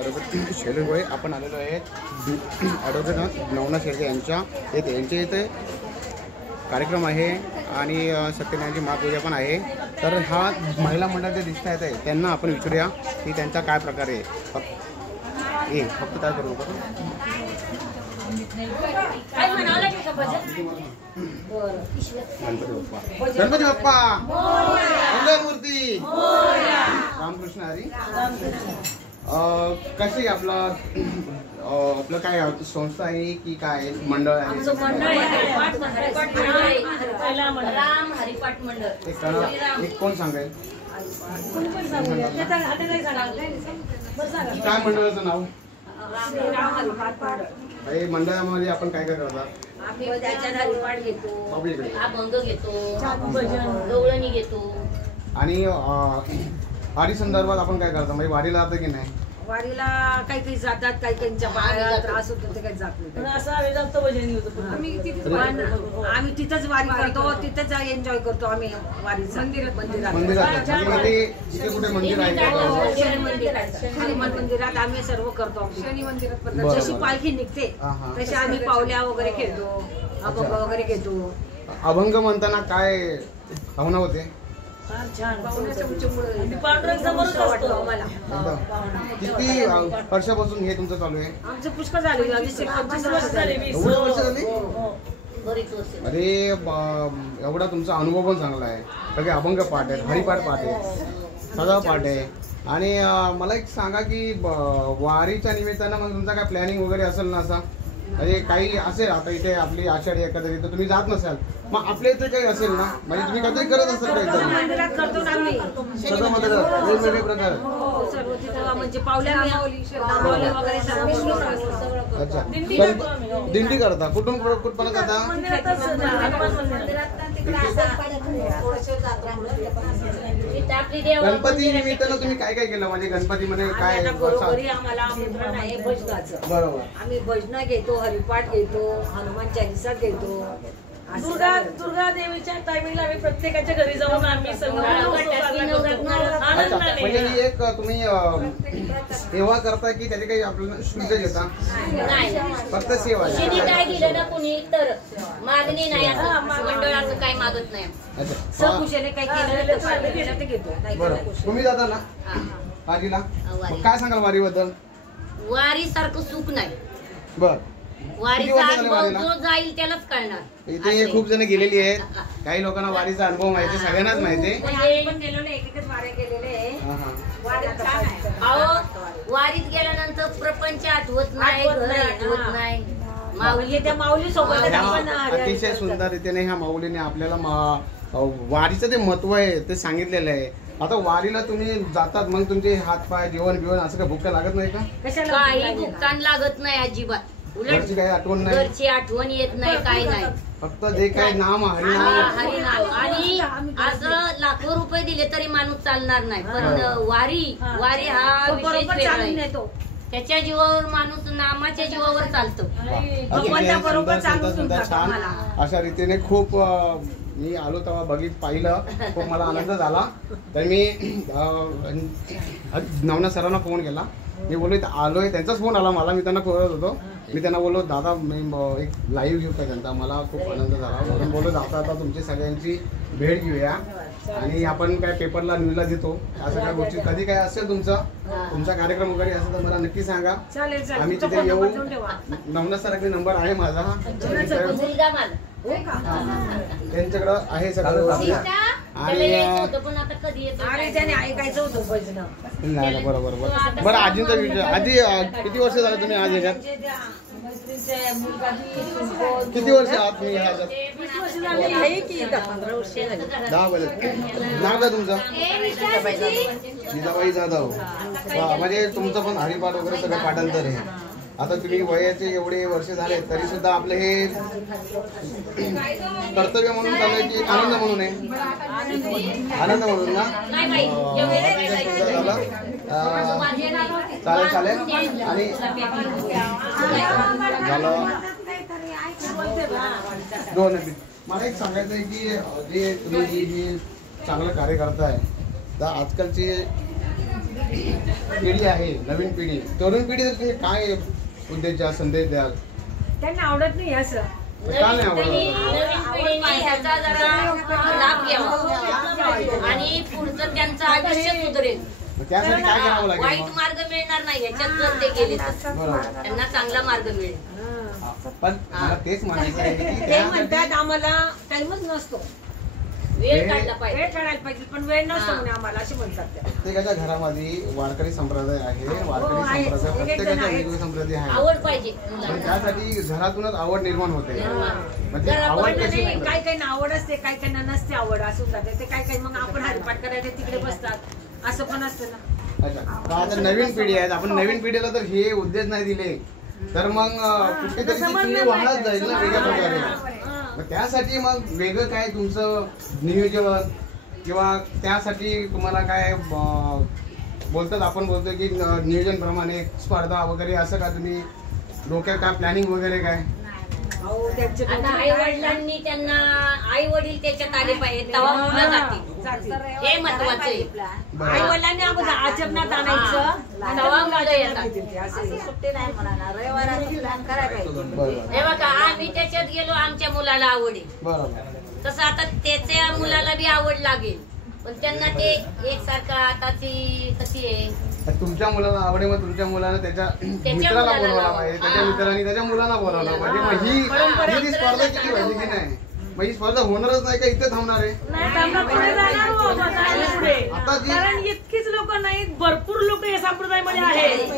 शेलूरगोळे आपण आलेलो आहे ॲडव्होकेट नवनाथ शेळके यांच्या इथे कार्यक्रम आहे आणि सत्यनारायणची महापूजा पण आहे। तर हा महिला मंडळ जे दिसत आहे त्यांना आपण विचारूया की त्यांचा काय प्रकार आहे। फक्त काय करू नका गणपती बाप्पा मंगलमूर्ती रामकृष्ण हरी। कशी आपलं काय संस्था आहे की काय मंडळ आहे? राम हरिपाठ मंडळ। एक कोण सांगेल काय मंडळाचं नाव? हे मंडळामध्ये आपण काय काय करतात? आम्ही हरिपाठ घेतो, अभंग घेतो, गवळणी घेतो आणि वारी संदर्भात आपण काय करतो? म्हणजे वारीला जातं की नाही? वारीला काही काही जातात, काही काहींच्या पायाला त्रास होतो ते काही जात नाही। आम्ही तिथंच वारी करतो, तिथंच एन्जॉय करतो आम्ही वारीचा। मंदिरात कुठे मंदिर आहे? हनुमान मंदिरात आम्ही सर्व करतो। शनी मंदिरात जशी पालखी निघते तशी आम्ही पावल्या वगैरे खेळतो, अभंग वगैरे घेतो। अभंग म्हणताना काय भावना होते? किती वर्षापासून हे तुमचं चालू आहे? आमचं पुष्कळ झाले, 25 वर्ष झाले। अरे एवढा तुमचा अनुभव पण चांगला आहे। सगळे अभंग पाठ आहेत, हरिपाठ पाठ आहे, सदा पाठ आहे। आणि मला एक सांगा की वारीच्या निमित्तानं मग तुमचा काय प्लॅनिंग वगैरे असेल ना असा? म्हणजे काही असेल आता इथे आपली आषाढी एकादशी तर तुम्ही जात नसाल, मग आपल्या इथे काही असेल ना? म्हणजे तुम्ही कधी करत असाल काही मंदिरात करतो ना आम्ही सगळं मंदिरात वेगवेगळे प्रकार सर्व तिथं म्हणजे पावल्या वगैरे सर्व। अच्छा, दिंडी करता? कुठून कुठपर्यंत जाता? गणपती निमित्तानं तुम्ही काय काय केलं? म्हणजे गणपतीमध्ये काय? आम्हाला आमंत्रण आहे भजनाचं। बरोबर, आम्ही भजन घेतो, हरिपाठ घेतो, हनुमान चालीसा घेतो। दुर्गा देवीच्या टायमिंगला आम्ही प्रत्येकाच्या घरी जाऊन आम्ही म्हणजे एक तुम्ही सेवा करता की त्याची काही आपल्याला शुल्क घेता? फक्त सेवा काय दिलं ना कुणी तर मागणी नाही, मंडळाचं काही मागत नाही। सकुशले काही केलं ते घेतो। तुम्ही जाता ना वारीला? काय सांगाल वारीबद्दल? वारी सारखं सुख नाही। बर, वारीचा अनुभव जो जाईल त्यालाच कळणार। इथे खूप जण गेलेली आहेत, काही लोकांना वारीचा अनुभव माहिती, सगळ्यांनाच माहिती आहे। वारीत गेल्यानंतर प्रपंच आठवत नाही, घर आठवत नाही। माऊली त्या माऊली सोबत अतिशय सुंदर रीतीने ह्या माऊलीने आपल्याला वारीचं ते महत्व आहे ते सांगितलेलं आहे। आता वारीला तुम्ही जातात, मग तुमचे हातपाय जेवण बिवण असं काही भूक लागत नाही का? काही भुकतान लागत नाही अजिबात। घरची काही आठवण नाही, घरची आठवण येत नाही, काही नाही। फक्त जे काही नाम हरिनाम। आणि असं लाखो रुपये दिले तरी माणूस चालणार नाही, पण वारी हा विशेष वेगळा आहे। त्याच्या जीवावर माणूस नामाच्या जीवावर चालतो। छान अशा रीतीने खूप मी आलो तेव्हा पाहिलं, खूप मला आनंद झाला। तर मी नवनाथ सरांना फोन केला, मी बोललो इथं आलोय, त्यांचाच फोन आला मला, मी त्यांना कळत होतो। मी त्यांना बोललो दादा मी एक लाईव्ह घेऊ का त्यांचा? मला खूप आनंद झाला म्हणून बोललो दादा आता तुमची सगळ्यांची भेट घेऊया आणि आपण काय पेपरला न्यूजला देतो असं काय गोष्टी। कधी काय असेल तुमचा कार्यक्रम वगैरे असेल तर मला नक्की सांगा, आम्ही तिथे येऊ। नवनाथ सरांकडे नंबर आहे माझा, त्यांच्याकडं आहे सगळं। बरोबर बरं, आजींचा विषय, आजी किती वर्ष झालं तुम्ही आज ह्याच्यात? किती वर्ष आहात तुम्ही ह्याच्यात? 10 वर्ष। नाव काय तुमचं? निजाबाई जाधव। म्हणजे तुमचं पण हरिपाठ वगैरे सगळं पाठांतर आहे। आता तुम्ही वयाचे एवढे वर्ष झाले तरी सुद्धा आपलं हे कर्तव्य म्हणून चालू आहे की आनंद म्हणून आहे? आनंद म्हणून ना? चालेल चालेल। आणि झालं 2 मिनिट मला एक सांगायचं आहे की जे तुम्ही चांगलं कार्य करताय तर आजकालची पिढी आहे, नवीन पिढी, तरुण पिढी, तर तुम्ही काय उद्देश द्याल, संदेश द्याल? त्यांना आवडत नाही असं. का नाही आवडत? नवीन पिढीने ह्याचा जरा लाभ घ्यावा आणि पुढचं त्यांचं आयुष्य सुधरेल. मग त्यासाठी काय करावं लागेल वाईट मग? मार्ग मिळणार नाही ह्याच्यात जर ते गेले तर बरोबर. त्यांना चांगला मार्ग मिळेल. पण मला तेच म्हणायचं आहे की ते त्यासाठी म्हणतात आम्हाला टाइमच नसतो, वेळ काढला पाहिजे. वेळ काढायला पाहिजे पण वेळ नसतो म्हणे आम्हाला, असे म्हणतात त्या. प्रत्येकाच्या घरामध्ये वारकरी संप्रदाय आहे, वारकरी आहे. संप्रदाय एक-एक जण प्रत्येकाच्या आहे. वेगवेगळे संप्रदाय आहे. आवड पाहिजे पण मुलांना. त्यासाठी घरातूनच आवड निर्माण होते. म्हणजे जर आपण आवड कशी नाही, काही काही आवड असते, काही काही नसते आवड, असून जाते ते. काही काही मग आपण हरिपाठ करायला तिकडे बसतात, असं पण असतं ना. अच्छा, तर आता नवीन पिढी आहे, आपण नवीन पिढीला तर हे उद्देश नाही दिले तर मग कुठेतरी ती पिढी वाहत जाईल ना वेगळ्या प्रकारे. मग त्यासाठी मग वेगळं काय तुमचं नियोजन किंवा त्यासाठी तुम्हाला काय बोलतात, आपण बोलतो की नियोजन प्रमाणे स्पर्धा वगैरे असं का तुम्ही डोक्यात काय प्लॅनिंग वगैरे काय? अहो, त्यांचे आता आई वडिलांनी त्यांना आई वडील त्याच्यात आले पाहिजे तेव्हा मुलं जातील. हे महत्वाचं आहे. आई वडिलांनी अगोदर आचरणात आणायचं, तेव्हा मुलं येतात. बरोबर हे बघा आम्ही त्याच्यात गेलो, आमच्या मुलाला आवड आहे, बरोबर. तसं आता त्याच्या मुलाला बी आवड लागेल. पण त्यांना ते एकसारखं आताची कशी आहे, तर तुमच्या मुलाला आवडे, मग तुमच्या मुलाला त्याच्या मित्राला मुलाला बोलवायला पाहिजे, त्याच्या मित्रांनी त्याच्या मुलाला बोलावलं पाहिजे. मग ही स्पर्धा किती पाहिजे की नाही? मग ही स्पर्धा होणारच नाही का, इथे थांबणार आहे? पुढे जाणार हो, जाणार पुढे. आता जी कारण इतकीच लोक नाहीत, भरपूर लोक या संप्रदायामध्ये आहेत,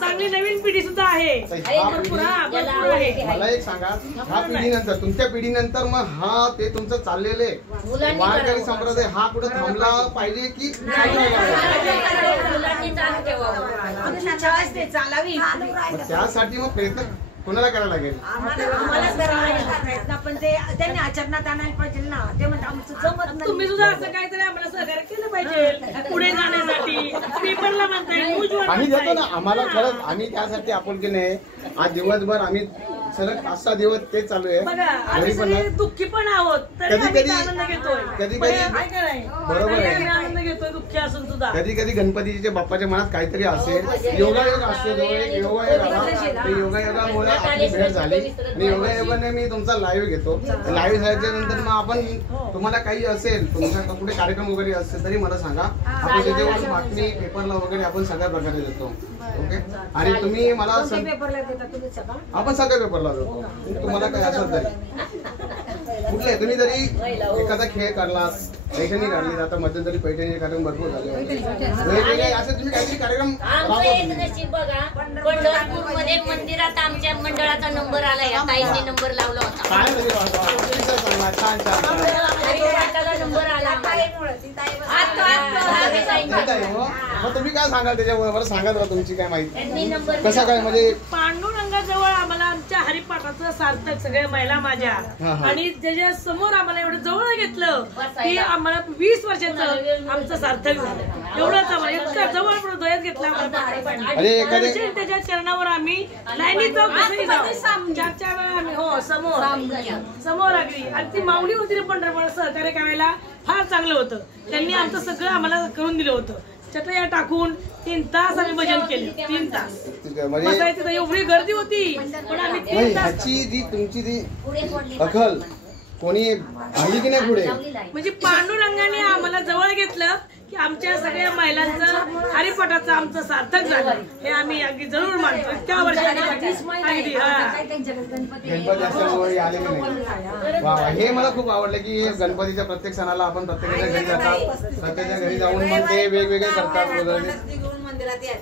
चांगली नवीन पिढी सुद्धा आहे. तर ह्या भरपूर पिढी, भरपूर आहे. मला एक सांगा, ह्या पिढीनंतर तुमच्या पिढीनंतर मग हा ते तुमचं चाललेले वारकरी संप्रदाय हा कुठे थांबला पाहिजे की चालू राहिला? मुलांनी चालू ठेवावं. आमची चॉईस ते चालावी. मग त्यासाठी मग प्रयत्न कोणाला करायला लागेल? आम्हालाच करावा लागेल प्रयत्न, पण ते त्यांनी आचरणात आणायला पाहिजे ना. ते म्हणतात आमचं जमत नाही. तुम्ही सुद्धा असं काहीतरी आम्हाला सहकार्य केलं पाहिजे पुढे जाण्यासाठी. पेपरला म्हणताय, न्यूजवर आम्ही देतो म्हणताय. ना, आम्हाला खरंच आम्ही त्यासाठी आपुलकी नाही. आज दिवसभर आम्ही सलग 5-6 दिवस तेच चालू आहे. बघा आम्ही घरी पण सगळे दुःखी पण आहोत, तरी कधी- आम्ही कधी- आनंद घेतोय. कधी- पण आहे का नाही? बरोबर आहे. तरी आम्ही आनंद घेतोय दुःखी असून सुद्धा. कधी कधी गणपतीच्या बाप्पाच्या मनात काहीतरी असेल, योगायोग असतो, तो एक योगायोग आला. ते योगायोगामुळे आपली भेट झाली आणि योगायोगाने मी तुमचा लाईव्ह घेतो. लाईव्ह झाल्याच्या नंतर मग आपण तुम्हाला काही असेल, तुमच्या कुठे कार्यक्रम वगैरे असेल तरी मला सांगा, आपण त्याच्यावर बातमी पेपरला वगैरे आपण सगळ्या प्रकारे देतो. ओके. आणि तुम्ही मला कोणत्या पेपरला देता तुम्ही सगळं? आपण सगळ्या पेपरला देतो. तुम्हाला काय असं तरी कुठले तुम्ही जरी एखादा खेळ काढलात, पैठणी काढली, आता मध्यंतरी पैठणी कार्यक्रम भरपूर झाले, वेगवेगळे असे तुम्ही काहीतरी कार्यक्रम आमचं राबवा एक तुम्ही. नशीब बघा, पंढरपूर मध्ये मंदिरात आमच्या मंडळाचा नंबर आला, या ताईंनी नंबर लावला होता. काय म्हणजे चांगला छान छान छान. हरिपाठाला नंबर आला आम्हाला. नाही ताई, हो. मग तुम्ही काय सांगाल त्याच्यावर? मला सांगा जरा तुमची काय माहिती, त्यांनी नंबर कसं काय म्हणजे पांडुरंगाजवळ आम्हाला आमच्या हरिपाठाचं सार्थक सगळ्या महिला माझ्या, हा. आणि त्याच्या समोर आम्हाला एवढं जवळ घेतलं की आम्हाला 20 वर्षाचं आमचं सार्थक झालं. एवढंच आम्हाला इतकं जवळ हृदयात घेतलं आम्हाला. अरे एखादे दर्शन त्याच्या चरणावर आम्ही लाईनीत जाऊ, कसंही जाऊ. 4-4 वेळा आम्ही हो समोर अगदी. आणि ती माऊली होती ना पंढरपूर, सहकार्य करायला फार चांगलं होतं. त्यांनी आमचं सगळं आम्हाला करून दिलं होतं. चटया टाकून 3 तास आम्ही भजन केले. 3 तास म्हणजे बसायचं, एवढी गर्दी होती पण आम्ही 3 नाही, तास. ह्याची जी तुमची जी अखल कोणी आली की नाही पुढे? म्हणजे पांडुरंगाने आम्हाला जवळ घेतलं की आमच्या सगळ्या महिलांचं हरिपाठाचं आमचं सार्थक झालं, हे आम्ही अगदी जरूर मानतो. त्या वर्षी अगदी गणपती असल्यामुळे आलेले नाही. वा वा, हे मला खूप आवडलं की गणपतीच्या प्रत्येक सणाला आपण प्रत्येकाच्या घरी जातात, प्रत्येकाच्या घरी जाऊन मग ते वेगवेगळे करतात वगैरे.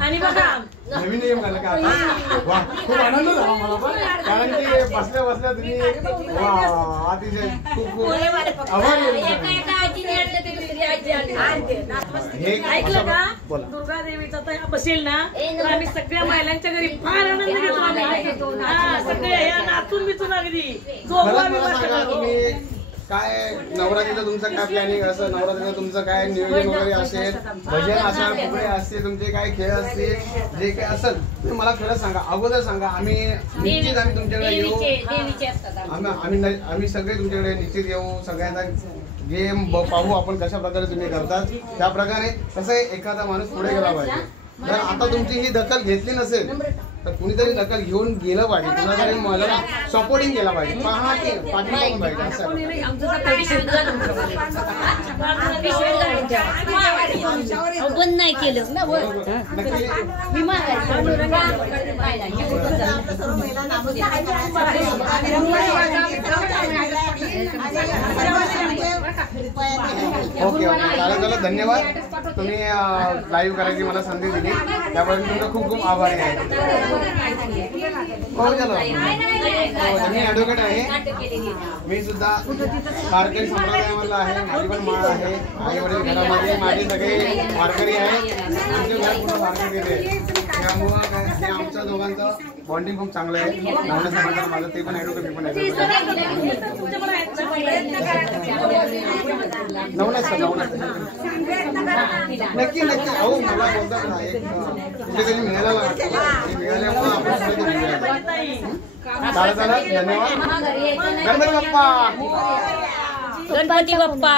आणि बघा नवीन नियम झालं का आता? वा, खूप आनंद झाला मला पण, कारण की बसल्या बसल्या तुम्ही वा अतिशय खूप खूप आभारी आहे एका तुमचे. एका आजीने आणलं ते दुसरी आजी आणली. हे ऐकलं का? बोला. दुर्गा देवीचा तर बसेल ना, तर आम्ही सगळ्या महिलांच्या घरी फार आनंद घेतो आम्ही. हा, सगळे या नाचून बिचून अगदी खरंच मला सांगा तुम्ही काय नवरात्रीचं तुमचं काय प्लॅनिंग असं, नवरात्रीचं तुमचं काय नियोजन वगैरे असेल, भजन असेल, फुगडे असतील, तुमचे काय खेळ असतील, जे काय असेल तुम्ही मला खरं सांगा, अगोदर सांगा. आम्ही निश्चित तुमच्याकडे येऊ. देवीचे असतात आमचे. आम्ही सगळे तुमच्याकडे निश्चित येऊ, सगळ्यांचा गेम पाहू आपण कशा प्रकारे तुम्ही करतात त्या प्रकारे. कसं आहे, एखादा माणूस पुढे गेला पाहिजे. जर आता तुमची ही दखल घेतली नसेल तर कुणीतरी दखल घेऊन गेलं पाहिजे, कुणातरी मला सपोर्टिंग केला पाहिजे, पाठीमागून पाहिजे असं. बंद नाही केलं ओके ओके चालेल. धन्यवाद, तुम्ही लाईव्ह करायची मला संधी दिली त्याबद्दल तुमचा खूप खूप आभारी आहे. हो चलो, मी ॲडव्होकेट आहे. मी सुद्धा वारकरी संप्रदायामधला आहे. माझी पण माळ आहे. आई वडील घरामध्ये माझे सगळे वारकरी आहे. आमचे घर पूर्ण वारकरी आहे. त्यामुळं हे आमच्या दोघांचं बॉन्डिंग खूप चांगलं आहे. नवना समाजाला माझं ते पण ॲडव्होकेट, मी पण ॲडव्होकेट. नवनाच सर, नवनाच नक्की नक्की. अहो मला बोलतात ना, एक कुठेतरी मिळायला मिळाल्यामुळे आपण धन्यवाद. गणपती बाप्पा. गणपती बाप्पा.